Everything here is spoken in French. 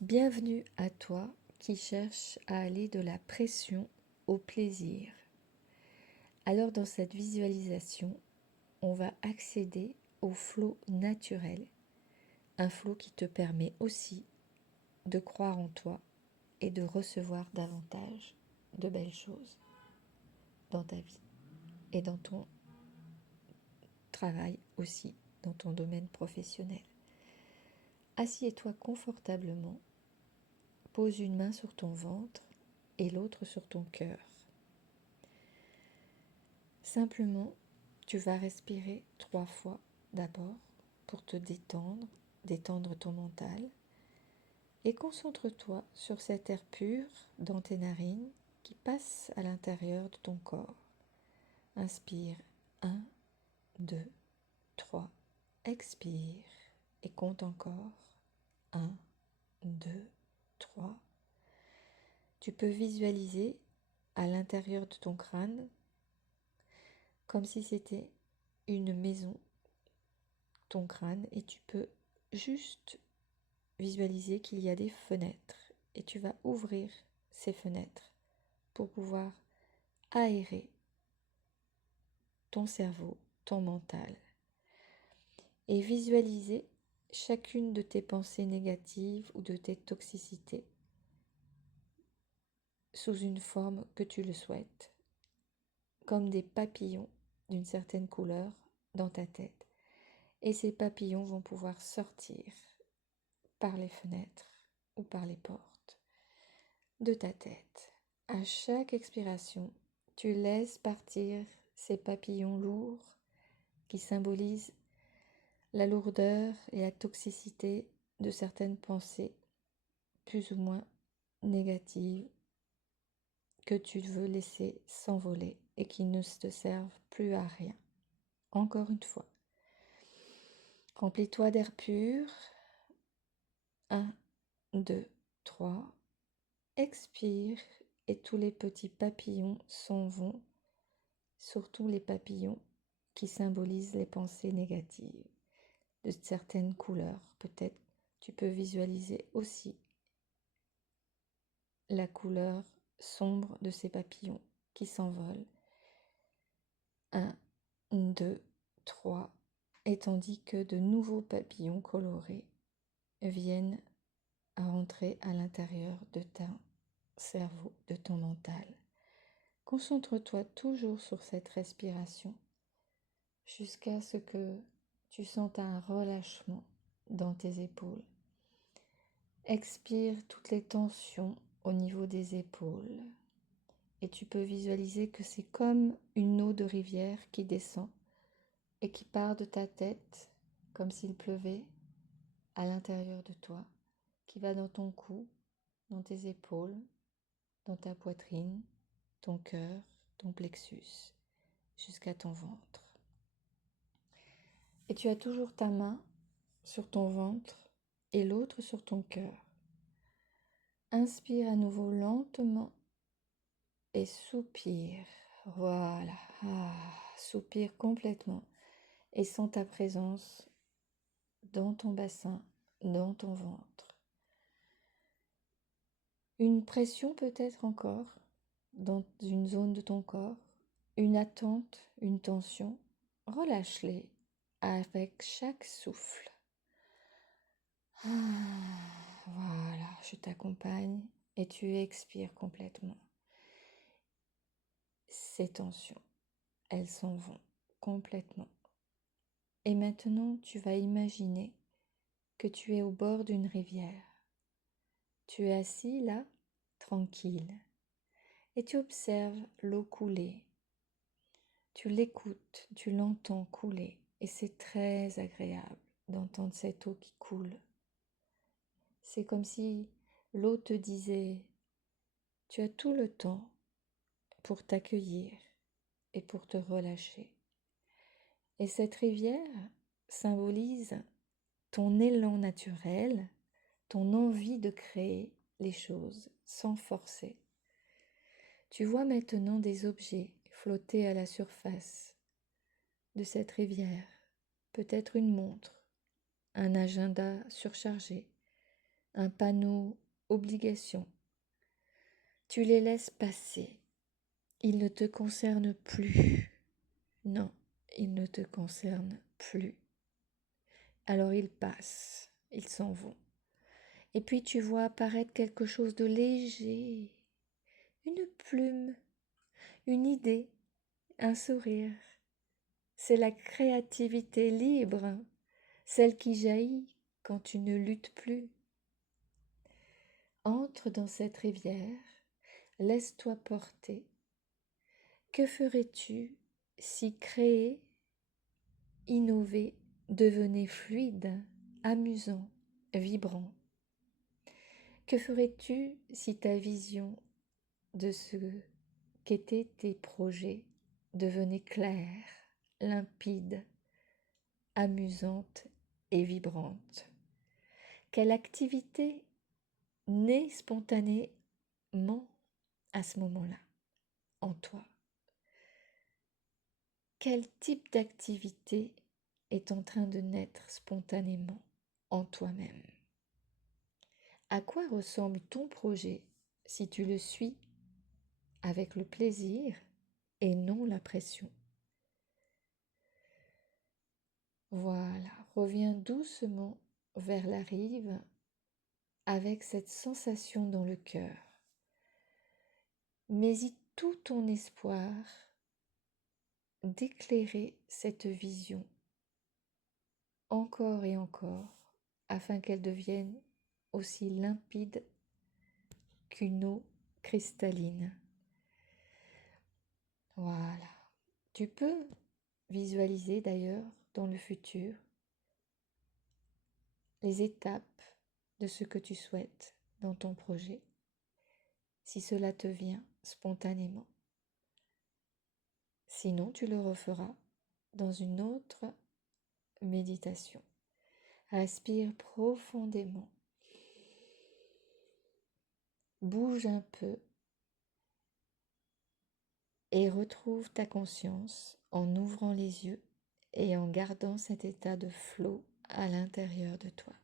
Bienvenue à toi qui cherche à aller de la pression au plaisir. Alors dans cette visualisation, on va accéder au flot naturel, un flot qui te permet aussi de croire en toi et de recevoir davantage de belles choses dans ta vie et dans ton travail aussi, dans ton domaine professionnel. Assieds-toi confortablement, pose une main sur ton ventre et l'autre sur ton cœur. Simplement, tu vas respirer 3 fois d'abord pour te détendre ton mental. Et concentre-toi sur cet air pur dans tes narines qui passe à l'intérieur de ton corps. Inspire 1, 2, 3. Expire et compte encore 1, 2, 3. Tu peux visualiser à l'intérieur de ton crâne comme si c'était une maison, ton crâne, et tu peux juste visualiser qu'il y a des fenêtres et tu vas ouvrir ces fenêtres pour pouvoir aérer ton cerveau, ton mental et visualiser chacune de tes pensées négatives ou de tes toxicités sous une forme que tu le souhaites, comme des papillons d'une certaine couleur dans ta tête. Et ces papillons vont pouvoir sortir par les fenêtres ou par les portes de ta tête. À chaque expiration, tu laisses partir ces papillons lourds qui symbolisent la lourdeur et la toxicité de certaines pensées plus ou moins négatives que tu veux laisser s'envoler et qui ne te servent plus à rien. Encore une fois, remplis-toi d'air pur. 1, 2, 3. Expire et tous les petits papillons s'en vont, surtout les papillons qui symbolisent les pensées négatives de certaines couleurs. Peut-être tu peux visualiser aussi la couleur sombre de ces papillons qui s'envolent. 1, 2, 3. Et tandis que de nouveaux papillons colorés viennent à entrer à l'intérieur de ton cerveau, de ton mental. Concentre-toi toujours sur cette respiration jusqu'à ce que tu sentes un relâchement dans tes épaules. Expire toutes les tensions au niveau des épaules et tu peux visualiser que c'est comme une eau de rivière qui descend et qui part de ta tête comme s'il pleuvait à l'intérieur de toi, qui va dans ton cou, dans tes épaules, dans ta poitrine, ton cœur, ton plexus, jusqu'à ton ventre. Et tu as toujours ta main sur ton ventre et l'autre sur ton cœur. Inspire à nouveau lentement et soupire. Voilà. Soupire complètement et sens ta présence dans ton bassin, dans ton ventre. Une pression peut-être encore dans une zone de ton corps, une attente, une tension. Relâche-les avec chaque souffle. Voilà, je t'accompagne et tu expires complètement. Ces tensions, elles s'en vont complètement. Et maintenant, tu vas imaginer que tu es au bord d'une rivière. Tu es assis là, tranquille, et tu observes l'eau couler. Tu l'écoutes, tu l'entends couler, et c'est très agréable d'entendre cette eau qui coule. C'est comme si l'eau te disait, tu as tout le temps pour t'accueillir et pour te relâcher. Et cette rivière symbolise ton élan naturel, ton envie de créer les choses sans forcer. Tu vois maintenant des objets flotter à la surface de cette rivière, peut-être une montre, un agenda surchargé, un panneau obligation. Tu les laisses passer. Ils ne te concernent plus. Non, ils ne te concernent plus. Alors ils passent, ils s'en vont. Et puis tu vois apparaître quelque chose de léger, une plume, une idée, un sourire. C'est la créativité libre, celle qui jaillit quand tu ne luttes plus. Entre dans cette rivière, laisse-toi porter. Que ferais-tu si créer, innover devenait fluide, amusant, vibrant? Que ferais-tu si ta vision de ce qu'étaient tes projets devenait claire, limpide, amusante et vibrante? Quelle activité naît spontanément à ce moment-là en toi? Quel type d'activité est en train de naître spontanément en toi-même? À quoi ressemble ton projet si tu le suis avec le plaisir et non la pression? Voilà, reviens doucement vers la rive avec cette sensation dans le cœur. Mets-y tout ton espoir d'éclairer cette vision encore et encore afin qu'elle devienne aussi limpide qu'une eau cristalline. Voilà. Tu peux visualiser d'ailleurs dans le futur les étapes de ce que tu souhaites dans ton projet, si cela te vient spontanément. Sinon, tu le referas dans une autre méditation. Respire profondément. Bouge un peu et retrouve ta conscience en ouvrant les yeux et en gardant cet état de flot à l'intérieur de toi.